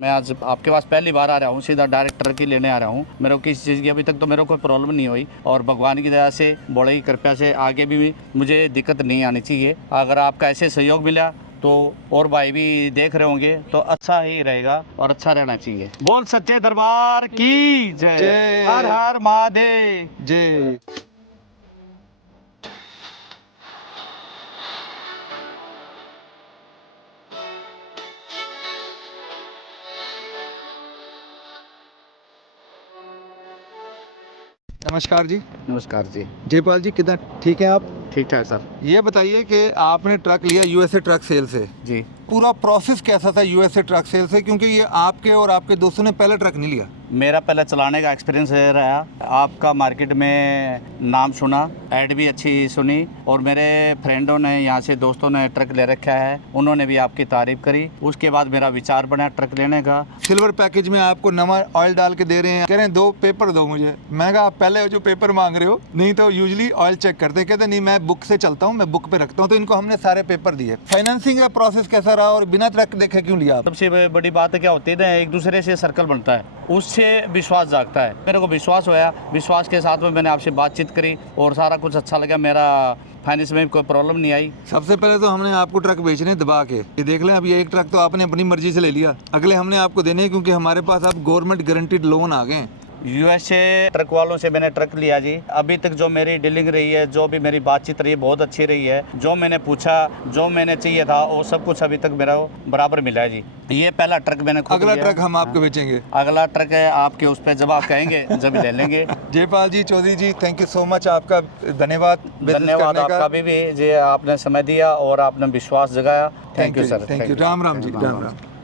मैं आज आपके पास पहली बार आ रहा हूँ, सीधा डायरेक्टर की लेने आ रहा हूँ। मेरे को किसी चीज़ की अभी तक तो मेरे को कोई प्रॉब्लम नहीं हुई और भगवान की दया से, बड़े की कृपा से आगे भी मुझे दिक्कत नहीं आनी चाहिए। अगर आपका ऐसे सहयोग मिला तो और भाई भी देख रहे होंगे तो अच्छा ही रहेगा और अच्छा रहना चाहिए। बोल सच्चे दरबार की जय। हर हर महादेव जय। नमस्कार जी। नमस्कार जी। जयपाल जी, कितना ठीक है आप? ठीक ठाक सर। ये बताइए कि आपने ट्रक लिया यूएसए ट्रक सेल से, जी, पूरा प्रोसेस कैसा था यूएसए ट्रक सेल से? क्योंकि ये आपके और आपके दोस्तों ने पहले ट्रक नहीं लिया। मेरा पहले चलाने का एक्सपीरियंस रहा। आपका मार्केट में नाम सुना, ऐड भी अच्छी सुनी और मेरे फ्रेंडों ने, यहाँ से दोस्तों ने ट्रक ले रखा है, उन्होंने भी आपकी तारीफ करी। उसके बाद मेरा विचार बना ट्रक लेने का। सिल्वर पैकेज में आपको नवा ऑयल डाल के दे रहे हैं, कह रहे हैं 2 पेपर दो मुझे। मैं कहा आप पहले जो पेपर मांग रहे हो, नहीं तो यूजुअली ऑयल चेक करते, कहते नहीं मैं बुक से चलता हूँ, मैं बुक पे रखता हूँ। तो इनको हमने सारे पेपर दिए। फाइनेंसिंग का प्रोसेस कैसा रहा और बिना ट्रक देखे क्यों लिया आप? सबसे बड़ी बात क्या होती है ना, एक दूसरे से सर्कल बनता है, उससे विश्वास जागता है। मेरे को विश्वास होया, विश्वास के साथ में मैंने आपसे बातचीत करी और सारा कुछ अच्छा लगा। मेरा फाइनेंस में कोई प्रॉब्लम नहीं आई। सबसे पहले तो हमने आपको ट्रक बेचने दबा के, ये देख लें। अब ये एक ट्रक तो आपने अपनी मर्जी से ले लिया, अगले हमने आपको देने हैं क्योंकि हमारे पास अब गवर्नमेंट गारंटीड लोन आ गए हैं। यूएसए ट्रक वालों से मैंने ट्रक लिया जी। अभी तक जो मेरी डीलिंग रही है, जो भी मेरी बातचीत रही है, बहुत अच्छी रही है। जो मैंने पूछा, जो मैंने चाहिए था, वो सब कुछ अभी तक मेरा बराबर मिला है जी। ये पहला ट्रक मैंने खुद अगला लिया। ट्रक हम आपको बेचेंगे। अगला ट्रक है आपके उस पर, जब आप कहेंगे जब ले लेंगे। जयपाल जी, चौधरी जी, थैंक यू सो मच। आपका धन्यवाद। धन्यवाद आपका भी जी, आपने समय दिया और आपने विश्वास जगाया। Thank you sir. Thank you. Ram Ram ji. Ram Ram.